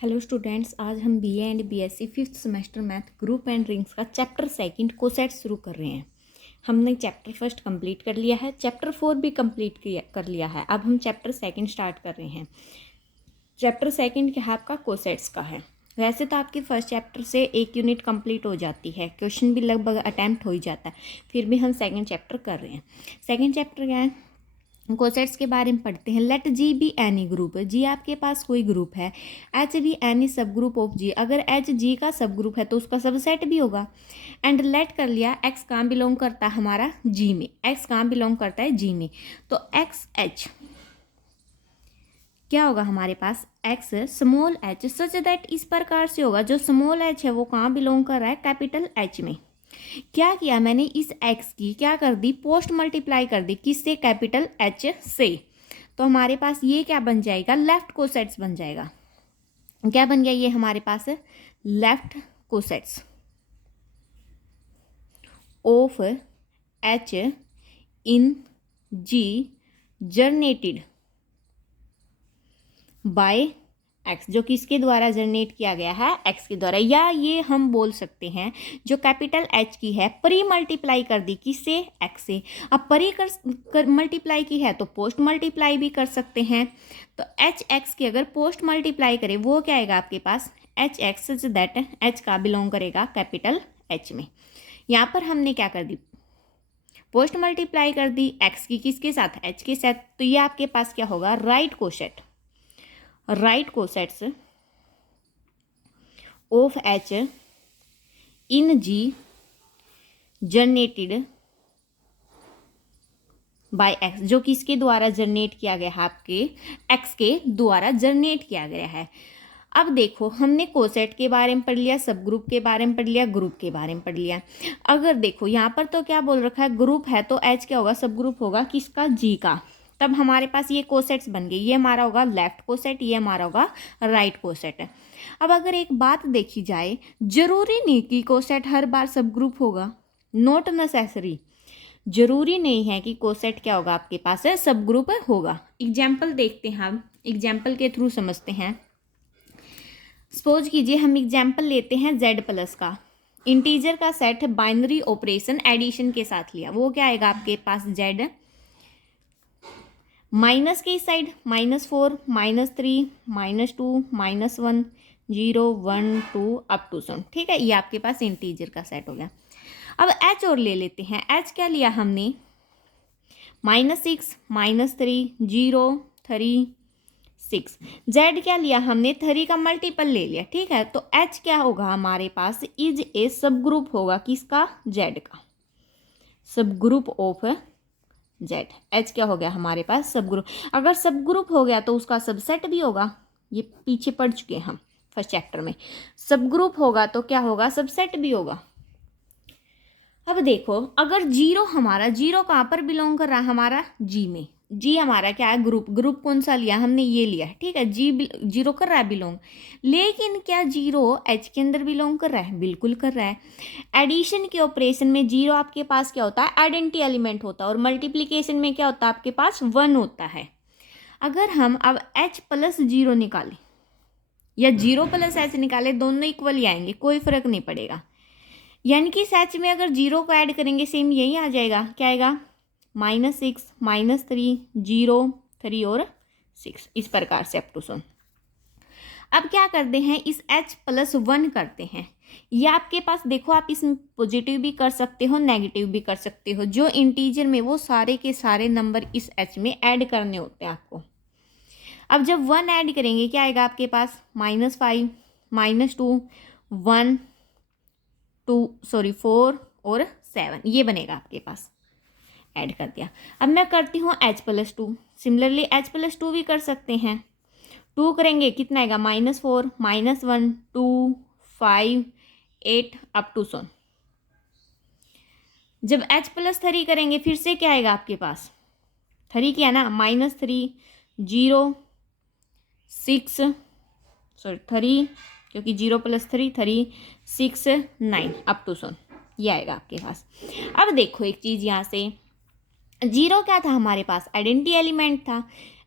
Hello students, आज हम BA and BSc fifth semester math group and rings का chapter second coset शुरू कर रहे हैं। हमने चैप्टर फर्स्ट कंप्लीट कर लिया है, चैप्टर 4 भी कंप्लीट कर लिया है। अब हम चैप्टर सेकंड स्टार्ट कर रहे हैं। चैप्टर सेकंड क्या है आपका? कोसेट्स का है। वैसे तो आपके फर्स्ट चैप्टर से एक यूनिट कंप्लीट हो जाती है, क्वेश्चन भी लगभग अटैम्प्ट हो ही जाता है, फिर भी हम सेकेंड चैप्टर कर रहे हैं। सेकेंड चैप्टर क्या है? कोसेट्स के बारे में पढ़ते हैं। Let G be any group, G आपके पास कोई ग्रुप है, H be any sub group of G, अगर एच जी का सब ग्रुप है तो उसका सबसेट भी होगा। एंड लेट कर लिया एक्स कहाँ बिलोंग करता है हमारा? जी में। एक्स कहाँ बिलोंग करता है? जी में। तो एक्स एच क्या होगा हमारे पास? X small h such that, इस प्रकार से होगा जो स्मॉल एच है वो कहाँ बिलोंग कर रहा है? कैपिटल एच में। क्या किया मैंने? इस x की क्या कर दी? पोस्ट मल्टीप्लाई कर दी। किससे? कैपिटल H से। तो हमारे पास ये क्या बन जाएगा? लेफ्ट कोसेट्स बन जाएगा। क्या बन गया ये हमारे पास? Left cosets of H in G generated by x, जो किसके द्वारा जनरेट किया गया है? एक्स के द्वारा। या ये हम बोल सकते हैं जो कैपिटल एच की है प्री मल्टीप्लाई कर दी। किससे? एक्स से। अब प्री कर मल्टीप्लाई की है तो पोस्ट मल्टीप्लाई भी कर सकते हैं। तो एच एक्स की अगर पोस्ट मल्टीप्लाई करें वो क्या आएगा आपके पास? H x such that H का बिलोंग करेगा कैपिटल एच में। यहाँ पर हमने क्या कर दी? पोस्ट मल्टीप्लाई कर दी एक्स की किसके साथ? एच के साथ। तो ये आपके पास क्या होगा? Right coset. Right cosets of H in G generated by x, जो किसके द्वारा जनरेट किया गया है? आपके एक्स के द्वारा जनरेट किया गया है। अब देखो, हमने कोसेट के बारे में पढ़ लिया, सब ग्रुप के बारे में पढ़ लिया, ग्रुप के बारे में पढ़ लिया। अगर देखो यहाँ पर तो क्या बोल रखा है? ग्रुप है तो एच क्या होगा? सब ग्रुप होगा किसका? जी का। तब हमारे पास ये कोसेट्स बन गए। ये हमारा होगा लेफ्ट कोसेट, ये हमारा होगा राइट कोसेट। अब अगर एक बात देखी जाए, जरूरी नहीं कि कोसेट हर बार सब ग्रुप होगा। Not necessary. जरूरी नहीं है कि कोसेट क्या होगा आपके पास है? सब ग्रुप होगा। एग्जाम्पल देखते हैं, हम एग्जाम्पल के थ्रू समझते हैं। सपोज कीजिए हम एग्जाम्पल लेते हैं जेड प्लस का। इंटीजर का सेट बाइनरी ऑपरेशन एडिशन के साथ लिया, वो क्या आएगा आपके पास? जेड माइनस के साइड -4 -3 -2 -1 0 1 2 अप टू सम। ठीक है, ये आपके पास इंटीजर का सेट हो गया। अब एच और ले लेते हैं। एच क्या लिया हमने? -6 -3 0 3 6। जेड क्या लिया हमने? 3 का मल्टीपल ले लिया। ठीक है, तो एच क्या होगा हमारे पास? इज ए सब ग्रुप होगा किसका? जेड का। सब ग्रुप ऑफ जेड। एच क्या हो गया हमारे पास? सब ग्रुप। अगर सब ग्रुप हो गया तो उसका सबसेट भी होगा। ये पीछे पढ़ चुके हैं हम फर्स्ट चैप्टर में। सब ग्रुप होगा तो क्या होगा? सबसेट भी होगा। अब देखो, अगर जीरो हमारा, जीरो कहाँ पर बिलोंग कर रहा है? हमारा जी में। जी हमारा क्या है? ग्रुप। ग्रुप कौन सा लिया हमने? ये लिया। ठीक है, जी जीरो कर रहा है बिलोंग। लेकिन क्या जीरो एच के अंदर बिलोंग कर रहा है? बिल्कुल कर रहा है। एडिशन के ऑपरेशन में जीरो आपके पास क्या होता है? आइडेंटिटी एलिमेंट होता है। और मल्टीप्लीकेशन में क्या होता है आपके पास? 1 होता है। अगर हम अब एच प्लस जीरो निकालें या जीरो प्लस एच निकालें, दोनों इक्वल ही आएंगे, कोई फर्क नहीं पड़ेगा। यानी कि सच में अगर जीरो को ऐड करेंगे सेम यही आ जाएगा। क्या आएगा? -6 -3 0 3 और 6, इस प्रकार से अप टू सम। अब क्या करते हैं? इस h +1 करते हैं। ये आपके पास देखो, आप इसमें पॉजिटिव भी कर सकते हो, नेगेटिव भी कर सकते हो। जो इंटीजर में वो सारे के सारे नंबर इस h में ऐड करने होते हैं आपको। अब जब 1 ऐड करेंगे क्या आएगा आपके पास? -5 -2 1 4 और 7, ये बनेगा आपके पास। ऐड कर दिया। अब मैं करती हूँ h+2। सिमिलरली h+2 भी कर सकते हैं। 2 करेंगे कितना आएगा? -4 -1 2 5 8 अप टू सम। जब h+3 करेंगे फिर से क्या आएगा आपके पास? 3 किया ना? -3 0 6 3, क्योंकि 0 + 3 3 6 9 अप टू सम, ये आएगा आपके पास। अब देखो एक चीज़, यहाँ से जीरो क्या था हमारे पास? आइडेंटिटी एलिमेंट था।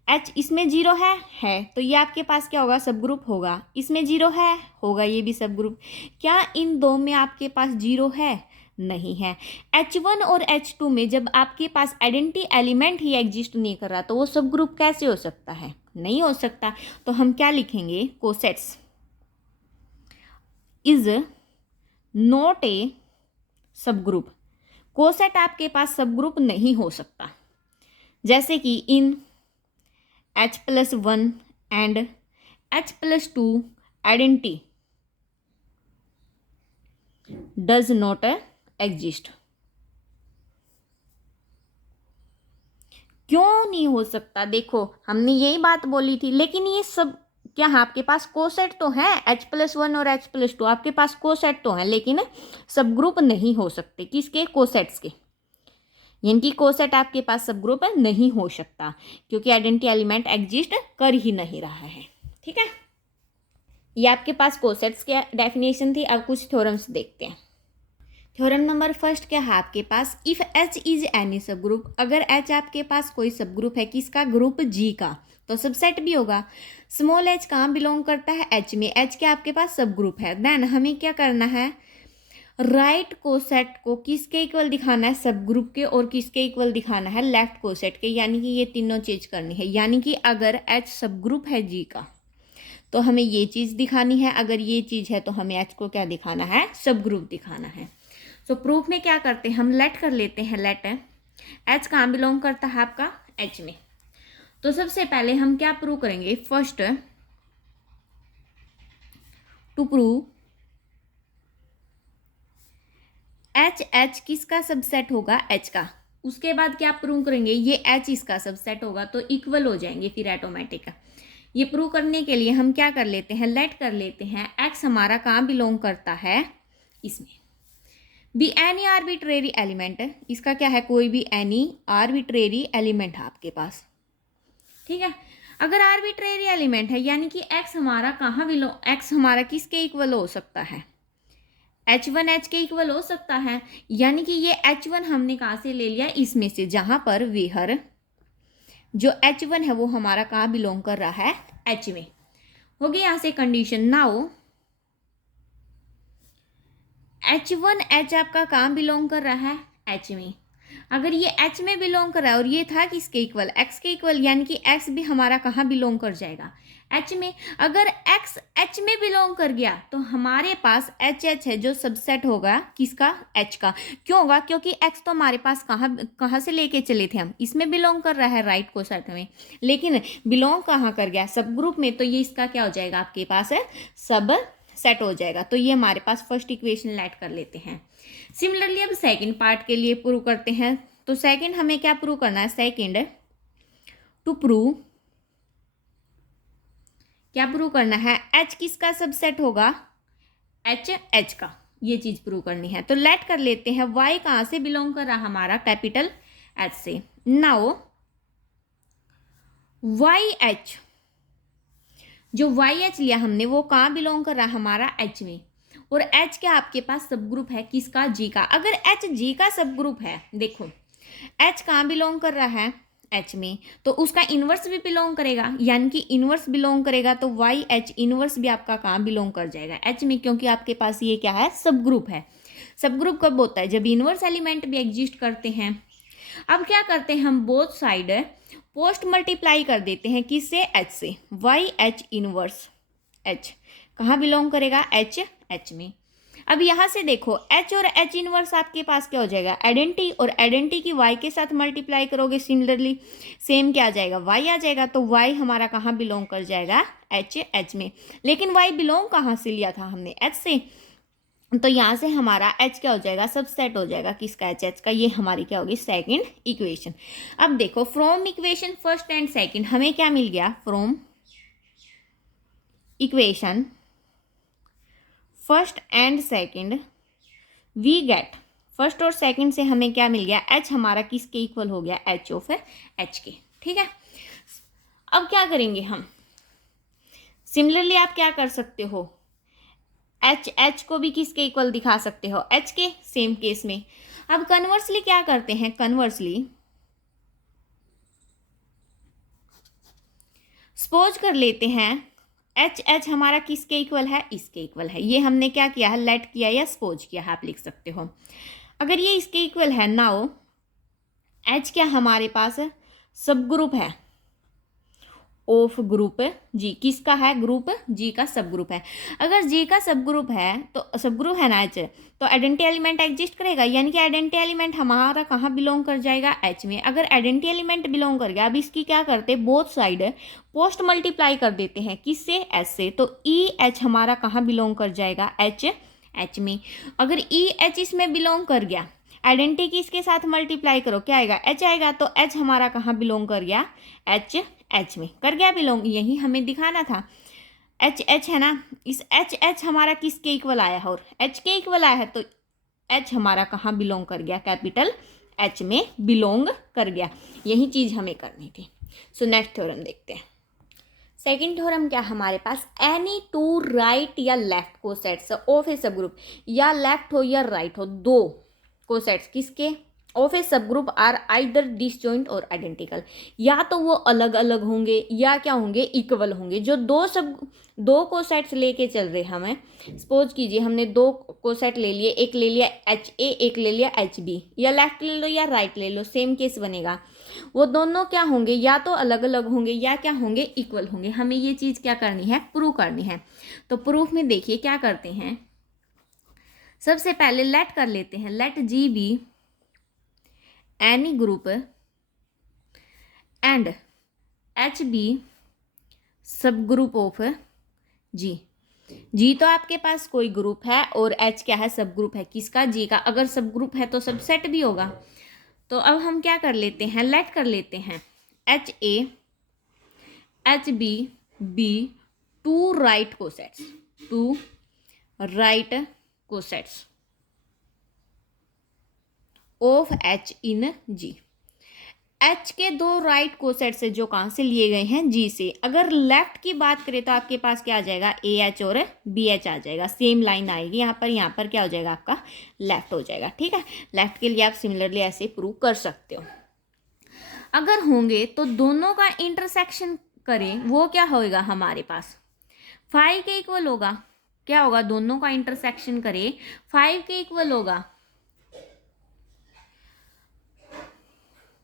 H इसमें जीरो है तो ये आपके पास क्या होगा, सब ग्रुप होगा। इसमें जीरो है, होगा ये भी सब ग्रुप। क्या इन दो में आपके पास जीरो है? नहीं है। H1 और H2 में जब आपके पास आइडेंटिटी एलिमेंट ही एग्जिस्ट नहीं कर रहा तो वो सब ग्रुप कैसे हो सकता है? नहीं हो सकता। तो हम क्या लिखेंगे, cosets is not a sub group. Coset आपके पास सब ग्रुप नहीं हो सकता। जैसे कि इन H+1 and H+2 identity does not exist. क्यों नहीं हो सकता? देखो हमने यही बात बोली थी, लेकिन ये सब क्या है, आपके पास कोसेट तो है, H+1 और H+2 आपके पास कोसेट तो है, लेकिन सब ग्रुप नहीं हो सकते। किसके? कोसेट्स के। यानी कि कोसेट आपके पास सब ग्रुप नहीं हो सकता क्योंकि आइडेंटिटी एलिमेंट एग्जिस्ट कर ही नहीं रहा है। ठीक है, ये आपके पास कोसेट्स की डेफिनेशन थी। अब कुछ थ्योरम्स देखते हैं। थ्योरम नंबर फर्स्ट क्या है आपके पास, if H is any sub group, अगर H आपके पास कोई सब ग्रुप है, किसका? ग्रुप G का, तो सबसेट भी होगा। स्मॉल h कहाँ बिलोंग करता है? H में। H के आपके पास सब ग्रुप है। देन हमें क्या करना है, राइट कोसेट को किसके इक्वल दिखाना है? सब ग्रुप के। और किसके इक्वल दिखाना है? लेफ्ट कोसेट के। यानी कि ये तीनों चीज करनी है। यानी कि अगर H सब ग्रुप है G का तो हमें ये चीज दिखानी है, अगर ये चीज है तो हमें H को क्या दिखाना है? सब ग्रुप दिखाना है। सो प्रूफ में क्या करते हैं, हम लेट कर लेते हैं। लेट H कहाँ बिलोंग करता है आपका? H में। तो सबसे पहले हम क्या प्रूव करेंगे, फर्स्ट टू प्रूव H किसका सबसेट होगा? H का। उसके बाद क्या प्रूव करेंगे, ये H इसका सबसेट होगा, तो इक्वल हो जाएंगे फिर ऑटोमेटिक। ये प्रूव करने के लिए हम क्या कर लेते हैं, लेट कर लेते हैं X हमारा कहाँ बिलोंग करता है? इसमें। बी एनी आर्बिट्रेरी एलिमेंट, इसका क्या है? कोई भी एनी आर्बिट्रेरी एलिमेंट है आपके पास। ठीक है, अगर आर्बिट्रेरी एलिमेंट है यानी कि X हमारा कहाँ बिलोंग, X हमारा किसके इक्वल हो सकता है? H1 H के इक्वल हो सकता है। यानी कि ये H1 हमने कहाँ से ले लिया? इसमें से, जहां पर वेहर जो H1 है वो हमारा कहाँ बिलोंग कर रहा है? H में। हो गई यहाँ से कंडीशन। नाउ H1 H आपका कहाँ बिलोंग कर रहा है? H में। अगर ये H में बिलोंग कर रहा है और ये था किसके इक्वल? X के इक्वल, यानी कि X भी हमारा कहाँ बिलोंग कर जाएगा? H में। अगर X H में बिलोंग कर गया तो हमारे पास HH है जो सबसेट होगा किसका? H का। क्यों होगा? क्योंकि X तो हमारे पास कहाँ से लेके चले थे हम? इसमें बिलोंग कर रहा है राइट कोसेट में, लेकिन बिलोंग कहाँ कर गया? सब ग्रुप में। तो ये इसका क्या हो जाएगा आपके पास है? सब सेट हो जाएगा। तो ये हमारे पास फर्स्ट इक्वेशन लेट कर लेते हैं। सिमिलरली अब सेकंड पार्ट के लिए प्रूव करते हैं। तो सेकंड हमें क्या प्रूव करना है? सेकंड टू प्रूव, क्या प्रूव करना है? H किसका सबसेट होगा? H का। ये चीज प्रूव करनी है। तो लेट कर लेते हैं Y कहाँ से बिलोंग कर रहा हमारा? कैपिटल H से। नाउ YH, जो YH लिया हमने वो कहाँ बिलोंग कर रहा है हमारा? H में। और H के आपके पास सब ग्रुप है किसका? G का। अगर H G का सब ग्रुप है, देखो H कहाँ बिलोंग कर रहा है? H में, तो उसका इनवर्स भी बिलोंग करेगा। यानी कि इनवर्स बिलोंग करेगा तो YH इनवर्स भी आपका कहाँ बिलोंग कर जाएगा? H में, क्योंकि आपके पास ये क्या है? सब ग्रुप है। सब ग्रुप कब होता है? जब इनवर्स एलिमेंट भी एग्जिस्ट करते हैं। अब क्या करते हैं हम, बोथ साइड पोस्ट मल्टीप्लाई कर देते हैं किससे? H से। YH इनवर्स H कहाँ बिलोंग करेगा? H में। अब यहाँ से देखो H और H इनवर्स आपके पास क्या हो जाएगा? आइडेंटिटी, और आइडेंटिटी की Y के साथ मल्टीप्लाई करोगे सिमिलरली सेम क्या आ जाएगा? Y आ जाएगा। तो Y हमारा कहाँ बिलोंग कर जाएगा? H में। लेकिन Y बिलोंग कहाँ से लिया था हमने? H से। तो यहाँ से हमारा H क्या हो जाएगा? सबसेट हो जाएगा किसका? H का। ये हमारी क्या होगी? Second equation. अब देखो from equation first and second हमें क्या मिल गया? From equation first and second we get, first और सेकंड से हमें क्या मिल गया? H हमारा किसके इक्वल हो गया? H ऑफ H के। ठीक है, अब क्या करेंगे हम? सिमिलरली आप क्या कर सकते हो? H को भी किसके इक्वल दिखा सकते हो? H के। सेम केस में अब कन्वर्सली क्या करते हैं? कन्वर्सली सपोज कर लेते हैं एच एच हमारा किसके इक्वल है, इसके इक्वल है। ये हमने क्या किया है, लेट किया या सपोज किया है, आप लिख सकते हो। अगर ये इसके इक्वल है, नाउ एच क्या हमारे पास है, सब ग्रुप है ऑफ ग्रुप जी। किसका है, ग्रुप जी का सब ग्रुप है। अगर जी का सब ग्रुप है तो सब ग्रुप है ना एच, तो आइडेंटिटी एलिमेंट एग्जिस्ट करेगा, यानी कि आइडेंटिटी एलिमेंट हमारा कहाँ बिलोंग कर जाएगा, एच में। अगर आइडेंटिटी एलिमेंट बिलोंग कर गया, अब इसकी क्या करते हैं, बोथ साइड पोस्ट मल्टीप्लाई कर देते हैं, किससे, एच से। तो ई एच हमारा कहाँ बिलोंग कर जाएगा, एच एच में। अगर ई एच इसमें बिलोंग कर गया, आइडेंटिटी की इसके साथ मल्टीप्लाई करो, क्या आएगा, एच आएगा। तो एच हमारा कहाँ बिलोंग कर गया, एच एच में कर गया बिलोंग। यही हमें दिखाना था, एच एच है ना, इस एच एच हमारा किसके इक्वल आया है, और एच के इक्वल आया है, तो एच हमारा कहाँ बिलोंग कर गया, कैपिटल एच में बिलोंग कर गया। यही चीज़ हमें करनी थी। सो नेक्स्ट थ्योरम देखते हैं। सेकेंड थ्योरम क्या हमारे पास, एनी टू राइट या left cosets of A sub group, या लेफ्ट हो या राइट हो, दो कोसेट्स किसके, of A sub group are either disjoint और आइडेंटिकल, या तो वो अलग अलग होंगे या क्या होंगे, इक्वल होंगे। जो दो कोसेट्स लेके चल रहे हमें, सपोज कीजिए हमने दो कोसेट ले लिए, एक ले लिया एच ए, एक ले लिया एच बी, या लेफ्ट ले लो या राइट ले लो, सेम केस बनेगा। वो दोनों क्या होंगे, या तो अलग अलग होंगे या क्या होंगे, इक्वल होंगे। हमें ये चीज़ क्या करनी है, प्रूव करनी है। तो प्रूफ में देखिए क्या करते हैं, सबसे पहले लेट कर लेते हैं, let G be any group and H be sub group of G. G तो आपके पास कोई ग्रुप है और एच क्या है, सब ग्रुप है, किसका, जी का। अगर सब ग्रुप है तो सबसेट भी होगा। तो अब हम क्या कर लेते हैं, लेट कर लेते हैं H a H b be two right cosets, two right cosets of H in G. H के दो राइट कोसेट से जो कहाँ से लिए गए हैं, जी से। अगर लेफ्ट की बात करें तो आपके पास क्या आ जाएगा, ए एच और बी एच आ जाएगा, सेम लाइन आएगी यहाँ पर क्या हो जाएगा, आपका लेफ्ट हो जाएगा। ठीक है, लेफ्ट के लिए आप सिमिलरली ऐसे प्रूव कर सकते हो। अगर होंगे तो दोनों का इंटरसेक्शन करें, वो क्या होगा हमारे पास, 5 के इक्वल होगा। क्या होगा, दोनों का इंटरसेक्शन करें 5 के इक्वल होगा।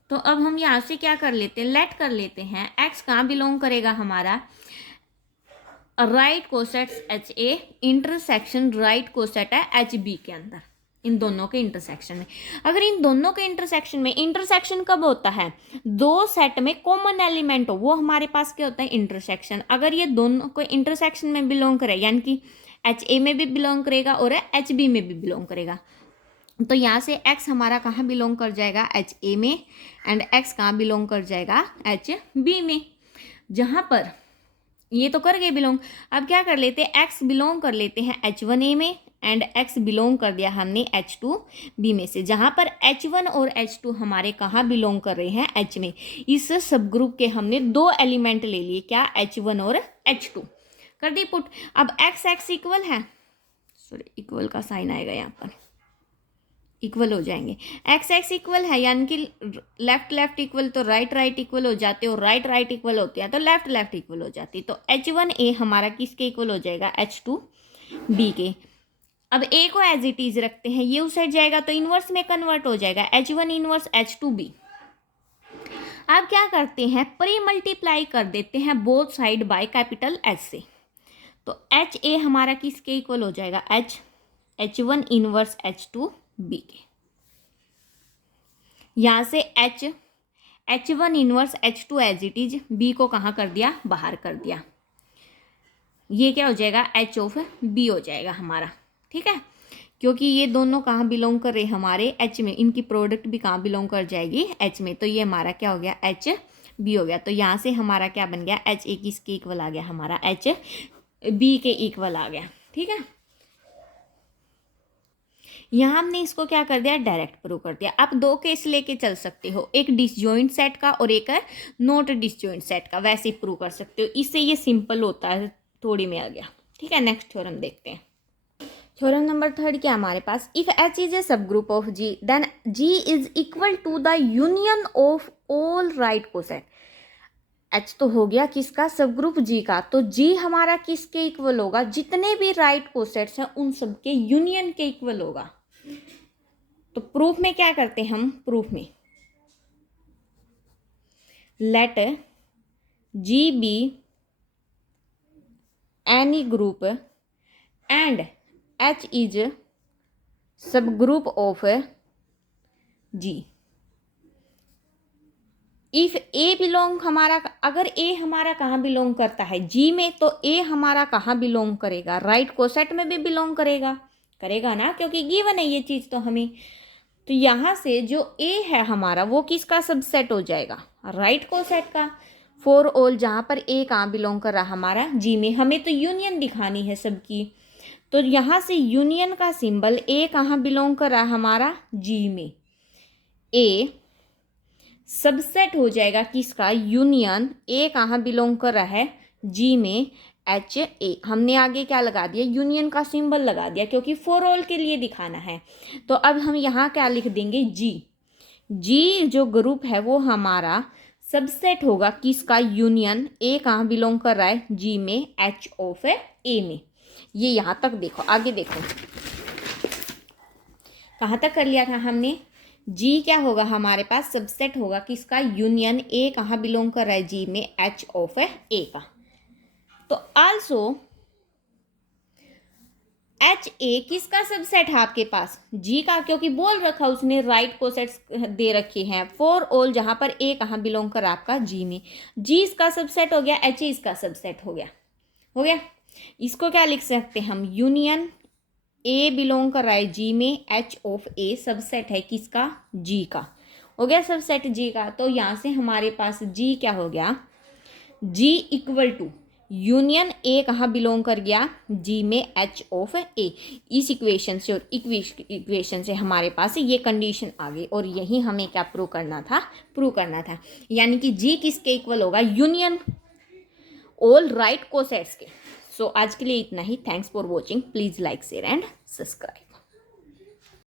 तो अब हम यहाँ से क्या कर लेते हैं, लेट कर लेते हैं x कहाँ बिलोंग करेगा हमारा, right cosets H A intersection right coset है एच बी के अंदर, इन दोनों के इंटरसेक्शन में। अगर इन दोनों के इंटरसेक्शन में, इंटरसेक्शन कब होता है, दो सेट में कॉमन एलिमेंट हो, वो हमारे पास क्या होता है, इंटरसेक्शन। अगर ये दोनों को इंटरसेक्शन में बिलोंग करे, यानी कि एच ए में भी बिलोंग करेगा और एच बी में भी बिलोंग करेगा, तो यहाँ से x हमारा कहाँ बिलोंग कर जाएगा, एच ए में, एंड x कहाँ बिलोंग कर जाएगा, एच बी में। जहाँ पर ये तो कर गए बिलोंग, अब क्या कर लेते हैं, x बिलोंग कर लेते हैं H1 ए में, एंड x बिलोंग कर दिया हमने H2 बी में से। जहाँ पर H1 और H2 हमारे कहाँ बिलोंग कर रहे हैं, H में। इस सब ग्रुप के हमने दो एलिमेंट ले लिए, क्या, H1 और H2, कर दी पुट। अब x इक्वल है, सॉरी इक्वल का साइन आएगा यहाँ पर, इक्वल हो जाएंगे। x इक्वल है, यानी कि लेफ्ट लेफ्ट इक्वल तो राइट राइट इक्वल हो जाते, और राइट राइट इक्वल होते हैं तो लेफ्ट लेफ्ट इक्वल हो जाती। तो H1 ए हमारा किसके इक्वल हो जाएगा, H2 बी के। अब ए को एज इट इज रखते हैं, ये उस साइड जाएगा तो इनवर्स में कन्वर्ट हो जाएगा, H1 इनवर्स H2 बी। अब क्या करते हैं, प्री मल्टीप्लाई कर देते हैं both side by capital H से। तो एच ए हमारा किसके इक्वल हो जाएगा, H1 इनवर्स H2 बी के। यहाँ से H1 inverse H2 as it is, B को कहाँ कर दिया, बाहर कर दिया। ये क्या हो जाएगा, H ऑफ बी हो जाएगा हमारा। ठीक है, क्योंकि ये दोनों कहाँ बिलोंग कर रहे हमारे, H में, इनकी प्रोडक्ट भी कहाँ बिलोंग कर जाएगी, H में। तो ये हमारा क्या हो गया, H बी हो गया। तो यहाँ से हमारा क्या बन गया, H ए किसके इक्वल आ गया हमारा, H बी के इक्वल आ गया। ठीक है, यहाँ हमने इसको क्या कर दिया, डायरेक्ट प्रूव कर दिया। आप दो केस लेके चल सकते हो, एक डिसजॉइंट सेट का और एक नॉट डिसजॉइंट सेट का, वैसे ही प्रूव कर सकते हो। इससे ये सिंपल होता है, थोड़ी में आ गया। ठीक है, नेक्स्ट थ्योरम देखते हैं। थ्योरम नंबर 3 क्या हमारे पास, if H is a sub group of G then G is equal to the union of all right coset. H तो हो गया किसका, सब ग्रुप G का। तो G हमारा किसके इक्वल होगा, जितने भी राइट कोसेट्स हैं उन सबके यूनियन के इक्वल होगा। तो प्रूफ में क्या करते हैं हम, प्रूफ में let G be any group and H is sub group of G। If a belong हमारा, अगर ए हमारा कहाँ बिलोंग करता है, जी में, तो ए हमारा कहाँ बिलोंग करेगा, राइट कोसेट में भी बिलोंग करेगा, करेगा ना, क्योंकि गिवन है ये चीज तो हमें। तो यहाँ से जो ए है हमारा वो किसका सबसेट हो जाएगा, राइट कोसेट का। फॉर ऑल जहाँ पर ए कहाँ बिलोंग कर रहा हमारा, जी में। हमें तो यूनियन दिखानी है सबकी, तो यहाँ से यूनियन का सिंबल, ए कहाँ बिलोंग कर रहा हमारा, जी में। ए सबसेट हो जाएगा किसका, यूनियन, ए कहाँ बिलोंग कर रहा है, जी में, एच ए। हमने आगे क्या लगा दिया, यूनियन का सिंबल लगा दिया, क्योंकि फॉर ऑल के लिए दिखाना है। तो अब हम यहाँ क्या लिख देंगे, जी। जी जो ग्रुप है वो हमारा सबसेट होगा किसका, यूनियन, ए कहाँ बिलोंग कर रहा है, जी में, एच ऑफ ए में। ये यहाँ तक देखो, आगे देखो कहाँ तक कर लिया था हमने। जी क्या होगा हमारे पास, सबसेट होगा किसका, यूनियन, ए कहाँ बिलोंग कर रहा है, जी में, एच ऑफ ए का। तो आल्सो एच ए किसका सबसेट है आपके पास, जी का, क्योंकि बोल रखा उसने राइट कोसेट्स दे रखे हैं फॉर ऑल, जहां पर ए कहाँ बिलोंग कर आपका, जी में। जी इसका सबसेट हो गया, एच ए इसका सबसेट हो गया, हो गया। इसको क्या लिख सकते हैं हम, यूनियन, ए बिलोंग कर रहा है जी में, एच ऑफ ए सबसेट है किसका, जी का, हो गया सबसेट जी का। तो यहाँ से हमारे पास जी क्या हो गया, जी इक्वल टू यूनियन, ए कहाँ बिलोंग कर गया, जी में, एच ऑफ ए। इस इक्वेशन से और इक्वेशन से हमारे पास ये कंडीशन आ गई, और यही हमें क्या प्रूव करना था, यानी कि जी किसके इक्वल होगा, यूनियन ऑल राइट कोसेट्स के। सो आज के लिए इतना ही। Thanks for watching. Please like, share and subscribe.